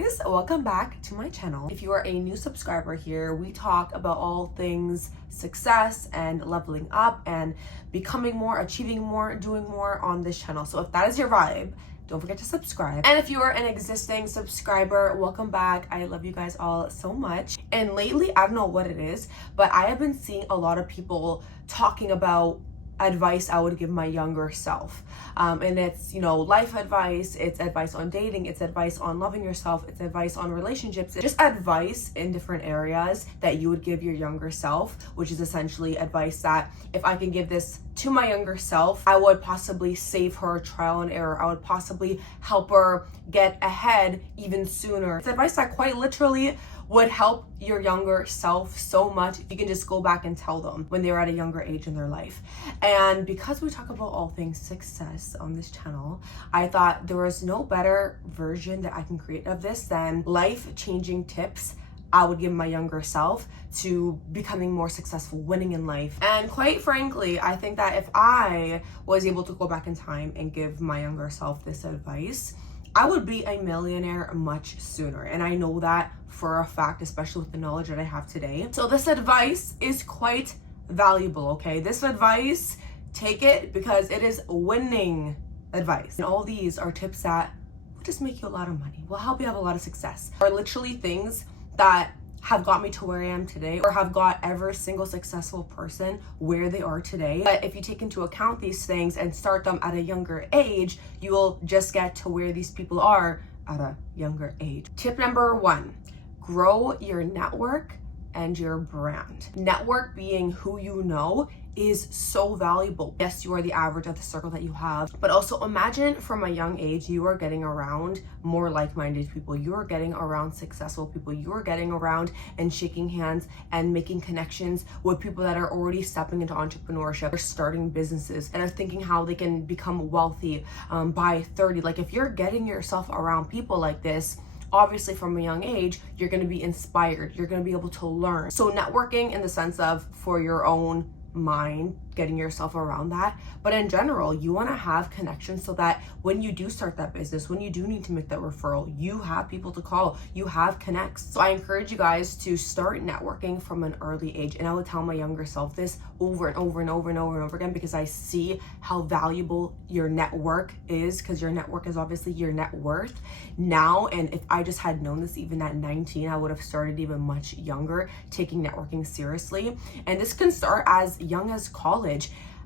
guys, welcome back to my channel. If you are a new subscriber here, we talk about all things success and leveling up and becoming more, achieving more, doing more on this channel. So if that is your vibe, don't forget to subscribe. And if you are an existing subscriber, welcome back. I love you guys all so much. And lately, I don't know what it is, but I have been seeing a lot of people talking about advice I would give my younger self. And it's, life advice, it's advice on dating, it's advice on loving yourself, it's advice on relationships, it's just advice in different areas that you would give your younger self, which is essentially advice that if I can give this to my younger self, I would possibly save her trial and error. I would possibly help her get ahead even sooner. It's advice that quite literally would help your younger self so much if you can just go back and tell them when they were at a younger age in their life. And because we talk about all things success on this channel, I thought there was no better version that I can create of this than life-changing tips I would give my younger self to becoming more successful, winning in life. And quite frankly, I think that if I was able to go back in time and give my younger self this advice, I would be a millionaire much sooner. And I know that for a fact, especially with the knowledge that I have today. So this advice is quite valuable, okay? This advice, take it because it is winning advice. And all these are tips that will just make you a lot of money, will help you have a lot of success, are literally things that have got me to where I am today, or have got every single successful person where they are today. But if you take into account these things and start them at a younger age, you will just get to where these people are at a younger age. Tip number 1, grow your network and your brand. Network being who you know is so valuable. Yes, you are the average of the circle that you have, but also imagine from a young age, you are getting around more like-minded people. You are getting around successful people. You are getting around and shaking hands and making connections with people that are already stepping into entrepreneurship, or starting businesses, and are thinking how they can become wealthy by 30. Like, if you're getting yourself around people like this, obviously from a young age, you're going to be inspired. You're going to be able to learn. So networking in the sense of for your own mind, getting yourself around that, but in general, you want to have connections so that when you do start that business, when you do need to make that referral, you have people to call, you have connects. So I encourage you guys to start networking from an early age. And I would tell my younger self this over and over and over and over and over again, because I see how valuable your network is, because your network is obviously your net worth now. And if I just had known this even at 19, I would have started even much younger, taking networking seriously. And this can start as young as college.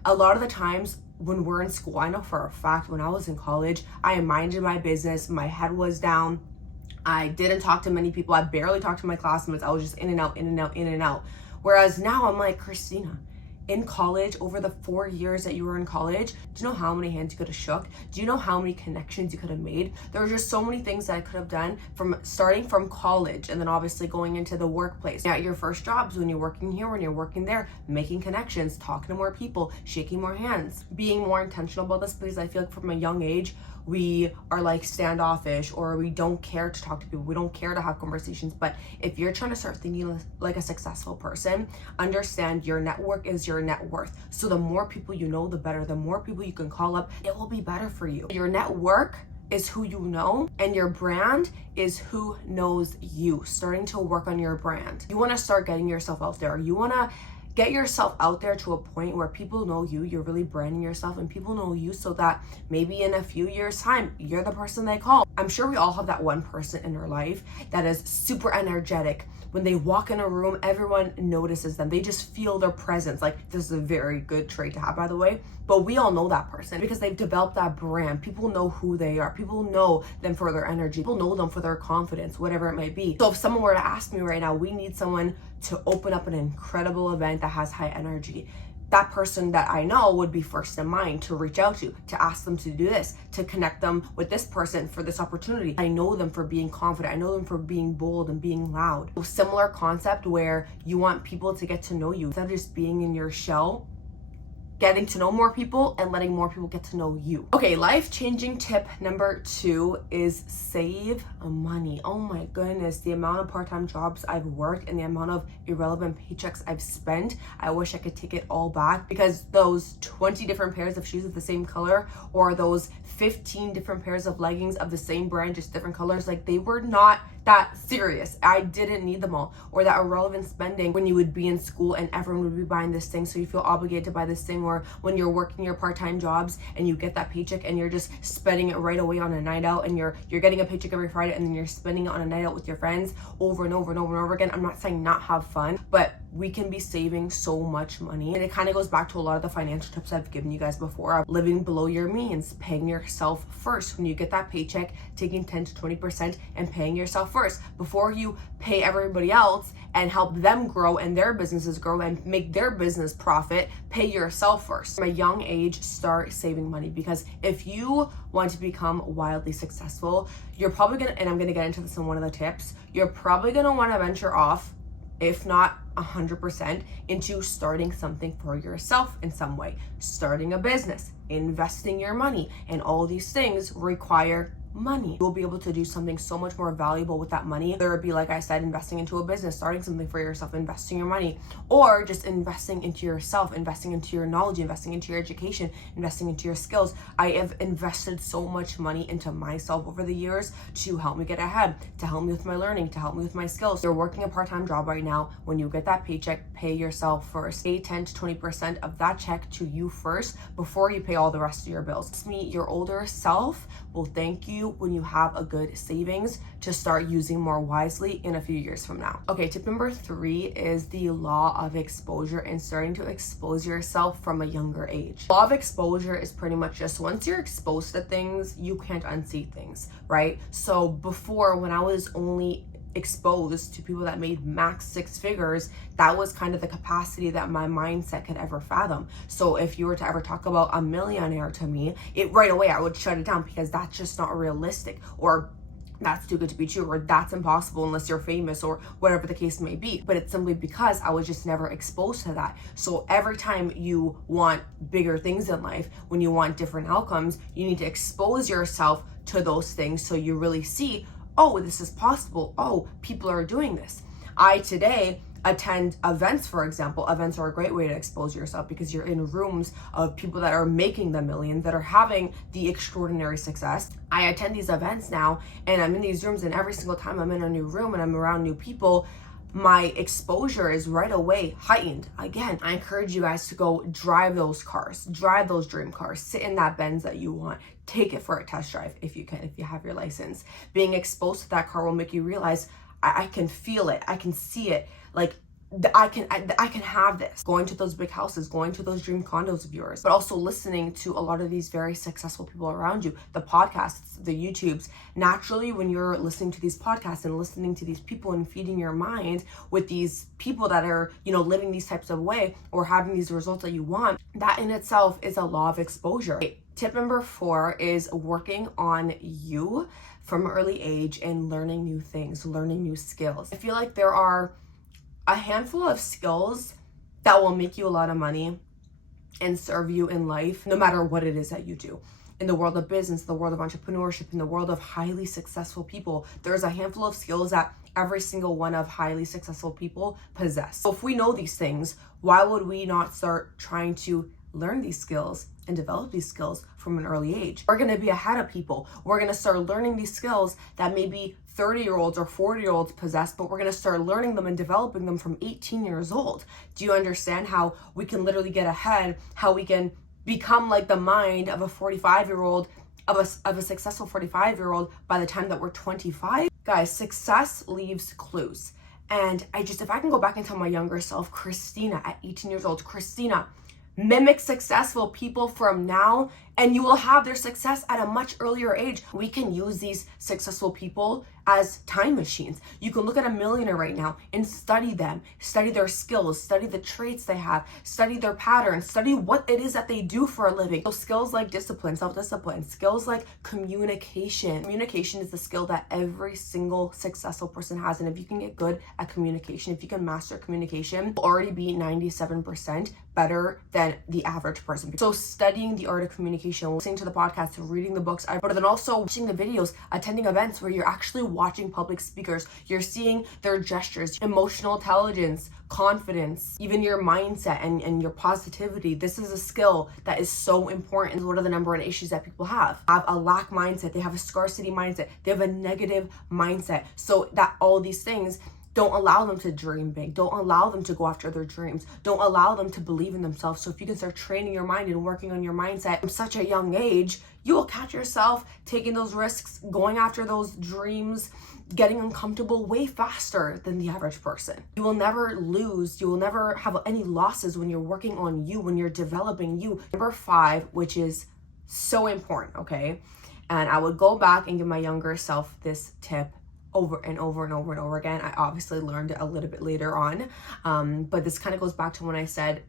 A lot of the times when we're in school, I know for a fact when I was in college, I minded my business, my head was down, I didn't talk to many people, I barely talked to my classmates, I was just in and out, in and out, in and out. Whereas now I'm like, Christina, in college, over the 4 years that you were in college, do you know how many hands you could have shook? Do you know how many connections you could have made? There were just so many things that I could have done from starting from college and then obviously going into the workplace. At your first jobs, when you're working here, when you're working there, making connections, talking to more people, shaking more hands, being more intentional about this, because I feel like from a young age, we are like standoffish, or we don't care to talk to people. We don't care to have conversations. But if you're trying to start thinking like a successful person, understand your network is your net worth. So the more people you know, the better. The more people you can call up, it will be better for you. Your network is who you know, and your brand is who knows you. Starting to work on your brand. You want to start getting yourself out there. You want to get yourself out there to a point where people know you, you're really branding yourself, and people know you so that maybe in a few years' time, you're the person they call. I'm sure we all have that one person in our life that is super energetic. When they walk in a room, everyone notices them. They just feel their presence. Like, this is a very good trait to have, by the way. But we all know that person because they've developed that brand. People know who they are. People know them for their energy. People know them for their confidence, whatever it might be. So if someone were to ask me right now, we need someone to open up an incredible event that has high energy, that person that I know would be first in mind to reach out to ask them to do this, to connect them with this person for this opportunity. I know them for being confident. I know them for being bold and being loud. A similar concept where you want people to get to know you instead of just being in your shell. getting to know more people and letting more people get to know you. Okay, life-changing tip number 2 is save money. Oh my goodness, the amount of part-time jobs I've worked and the amount of irrelevant paychecks I've spent, I wish I could take it all back, because those 20 different pairs of shoes of the same color, or those 15 different pairs of leggings of the same brand, just different colors, like they were not that serious. I didn't need them all. Or that irrelevant spending when you would be in school and everyone would be buying this thing, so you feel obligated to buy this thing. Or when you're working your part-time jobs and you get that paycheck and you're just spending it right away on a night out, and you're getting a paycheck every Friday and then you're spending it on a night out with your friends over and over and over and over again. I'm not saying not have fun, but we can be saving so much money. And it kind of goes back to a lot of the financial tips I've given you guys before. Living below your means, paying yourself first. When you get that paycheck, taking 10 to 20% and paying yourself first before you pay everybody else and help them grow and their businesses grow and make their business profit. Pay yourself first. From a young age, start saving money, because if you want to become wildly successful, you're probably gonna, and I'm gonna get into this in one of the tips, you're probably gonna want to venture off, if not 100%, into starting something for yourself in some way. Starting a business, investing your money, and all these things require money. You'll be able to do something so much more valuable with that money. There would be, like I said, investing into a business, starting something for yourself, investing your money, or just investing into yourself, investing into your knowledge, investing into your education, investing into your skills. I have invested so much money into myself over the years to help me get ahead, to help me with my learning, to help me with my skills. You're working a part-time job right now. When you get that paycheck, pay yourself first. Pay 10 to 20% of that check to you first before you pay all the rest of your bills. Trust me, your older self will thank you when you have a good savings to start using more wisely in a few years from now. Okay, tip number 3 is the law of exposure and starting to expose yourself from a younger age. Law of exposure is pretty much just once you're exposed to things, you can't unsee things, right? So before, when I was only exposed to people that made max 6 figures, that was kind of the capacity that my mindset could ever fathom. So if you were to ever talk about a millionaire to me, it right away I would shut it down, because that's just not realistic, or that's too good to be true, or that's impossible unless you're famous, or whatever the case may be. But it's simply because I was just never exposed to that. So every time you want bigger things in life, when you want different outcomes, you need to expose yourself to those things so you really see, oh, this is possible. Oh, people are doing this. I today attend events, for example. Events are a great way to expose yourself, because you're in rooms of people that are making the millions, that are having the extraordinary success. I attend these events now, and I'm in these rooms, and every single time I'm in a new room and I'm around new people, my exposure is right away heightened. Again, I encourage you guys to go drive those cars, drive those dream cars, sit in that Benz that you want, take it for a test drive if you can, if you have your license. Being exposed to that car will make you realize, I can feel it, I can see it, like I can have this. Going to those big houses, going to those dream condos of yours, but also listening to a lot of these very successful people around you, the podcasts, the YouTubes. Naturally, when you're listening to these podcasts and listening to these people and feeding your mind with these people that are, living these types of way or having these results that you want, that in itself is a law of exposure. Tip number 4 is working on you from an early age and learning new things, learning new skills. I feel like there are a handful of skills that will make you a lot of money and serve you in life, no matter what it is that you do. In the world of business, the world of entrepreneurship, in the world of highly successful people, there's a handful of skills that every single one of highly successful people possess. So if we know these things, why would we not start trying to learn these skills and develop these skills from an early age? We're going to be ahead of people. We're going to start learning these skills that maybe 30-year-olds or 40-year-olds possess, but we're going to start learning them and developing them from 18 years old. Do you understand how we can literally get ahead, how we can become like the mind of a 45-year-old, of a successful 45-year-old by the time that we're 25? Guys, success leaves clues. And if I can go back and tell my younger self, Christina, at 18 years old, Christina, mimic successful people from now and you will have their success at a much earlier age. We can use these successful people as time machines. You can look at a millionaire right now and study them, study their skills, study the traits they have, study their patterns, study what it is that they do for a living. So skills like discipline, self-discipline, skills like communication. Communication is the skill that every single successful person has. And if you can get good at communication, if you can master communication, you'll already be 97% better than the average person. So studying the art of communication, listening to the podcast, reading the books, but then also watching the videos, attending events where you're actually watching public speakers, you're seeing their gestures, emotional intelligence, confidence, even your mindset and your positivity. This is a skill that is so important. What are the number one issues that people have? Have a lack mindset, they have a scarcity mindset, they have a negative mindset. So that all these things don't allow them to dream big. Don't allow them to go after their dreams. Don't allow them to believe in themselves. So if you can start training your mind and working on your mindset from such a young age, you will catch yourself taking those risks, going after those dreams, getting uncomfortable way faster than the average person. You will never lose. You will never have any losses when you're working on you, when you're developing you. Number 5, which is so important, okay? And I would go back and give my younger self this tip over and over and over and over again. I obviously learned it a little bit later on, but this kind of goes back to when I said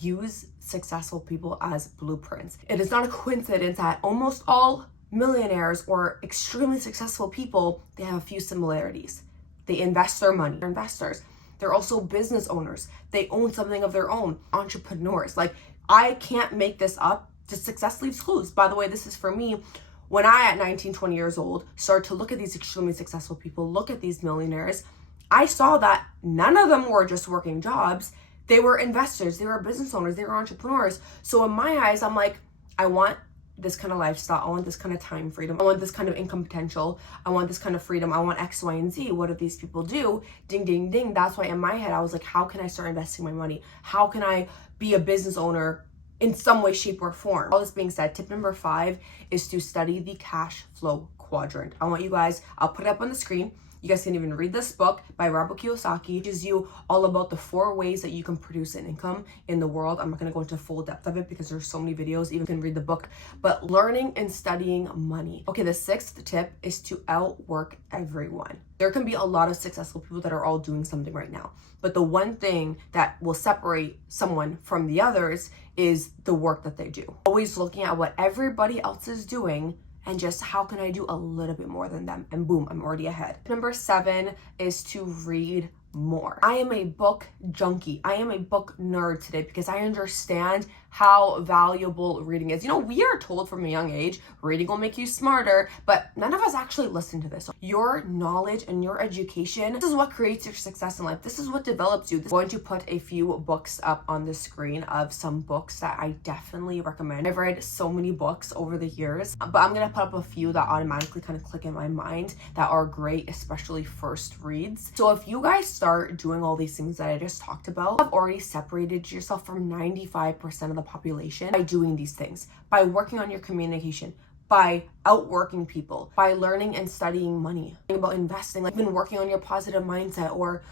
use successful people as blueprints. It is not a coincidence that almost all millionaires or extremely successful people, they have a few similarities. They invest their money. They're investors. They're also business owners. They own something of their own. Entrepreneurs. Like, I can't make this up. Just success leaves clues. By the way, this is for me. When I, at 19, 20 years old, started to look at these extremely successful people, look at these millionaires, I saw that none of them were just working jobs. They were investors, they were business owners, they were entrepreneurs. So in my eyes, I'm like, I want this kind of lifestyle. I want this kind of time freedom. I want this kind of income potential. I want this kind of freedom. I want X, Y, and Z. What do these people do? Ding, ding, ding. That's why in my head, I was like, how can I start investing my money? How can I be a business owner in some way, shape, or form? All this being said, tip number 5 is to study the cash flow quadrant. I want you guys, I'll put it up on the screen. You guys can even read this book by Robert Kiyosaki. It teaches you all about the 4 ways that you can produce an income in the world. I'm not going to go into full depth of it because there's so many videos. Even can read the book, but learning and studying money. Okay, the 6th tip is to outwork everyone. There can be a lot of successful people that are all doing something right now, but the one thing that will separate someone from the others is the work that they do. Always looking at what everybody else is doing and just how can I do a little bit more than them? And boom, I'm already ahead. Number 7 is to read more. I am a book junkie. I am a book nerd today because I understand how valuable reading is. You know, we are told from a young age, reading will make you smarter, but none of us actually listen to this. Your knowledge and your education, this is what creates your success in life. This is what develops you. I'm going to put a few books up on the screen of some books that I definitely recommend. I've read so many books over the years, but I'm gonna put up a few that automatically kind of click in my mind that are great, especially first reads. So if you guys start doing all these things that I just talked about, you've already separated yourself from 95% of the population by doing these things, by working on your communication, by outworking people, by learning and studying money, about investing, like even working on your positive mindset or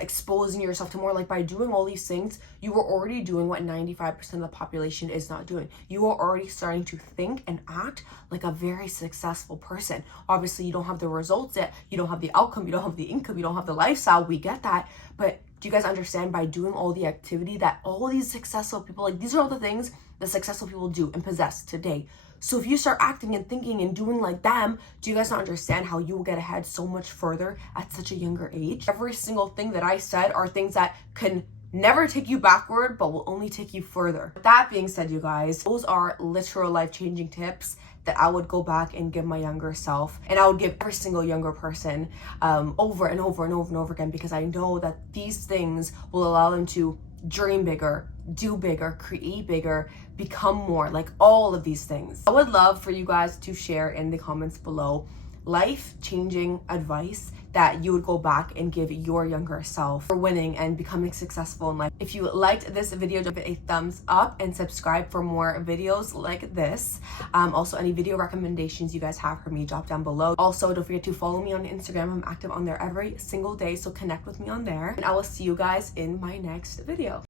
exposing yourself to more, like by doing all these things, you are already doing what 95% of the population is not doing. You are already starting to think and act like a very successful person. Obviously, you don't have the results yet, you don't have the outcome, you don't have the income, you don't have the lifestyle, we get that, but do you guys understand by doing all the activity that all these successful people, like these are all the things that successful people do and possess today. So if you start acting and thinking and doing like them, do you guys not understand how you will get ahead so much further at such a younger age? Every single thing that I said are things that can never take you backward, but will only take you further. With that being said, you guys, those are literal life-changing tips that I would go back and give my younger self, and I would give every single younger person over and over and over and over again, because I know that these things will allow them to dream bigger, do bigger, create bigger, become more, like all of these things. I would love for you guys to share in the comments below life-changing advice that you would go back and give your younger self for winning and becoming successful in life. If you liked this video, give it a thumbs up and subscribe for more videos like this. Also, any video recommendations you guys have for me, drop down below. Also, don't forget to follow me on Instagram. I'm active on there every single day, so connect with me on there. And I will see you guys in my next video.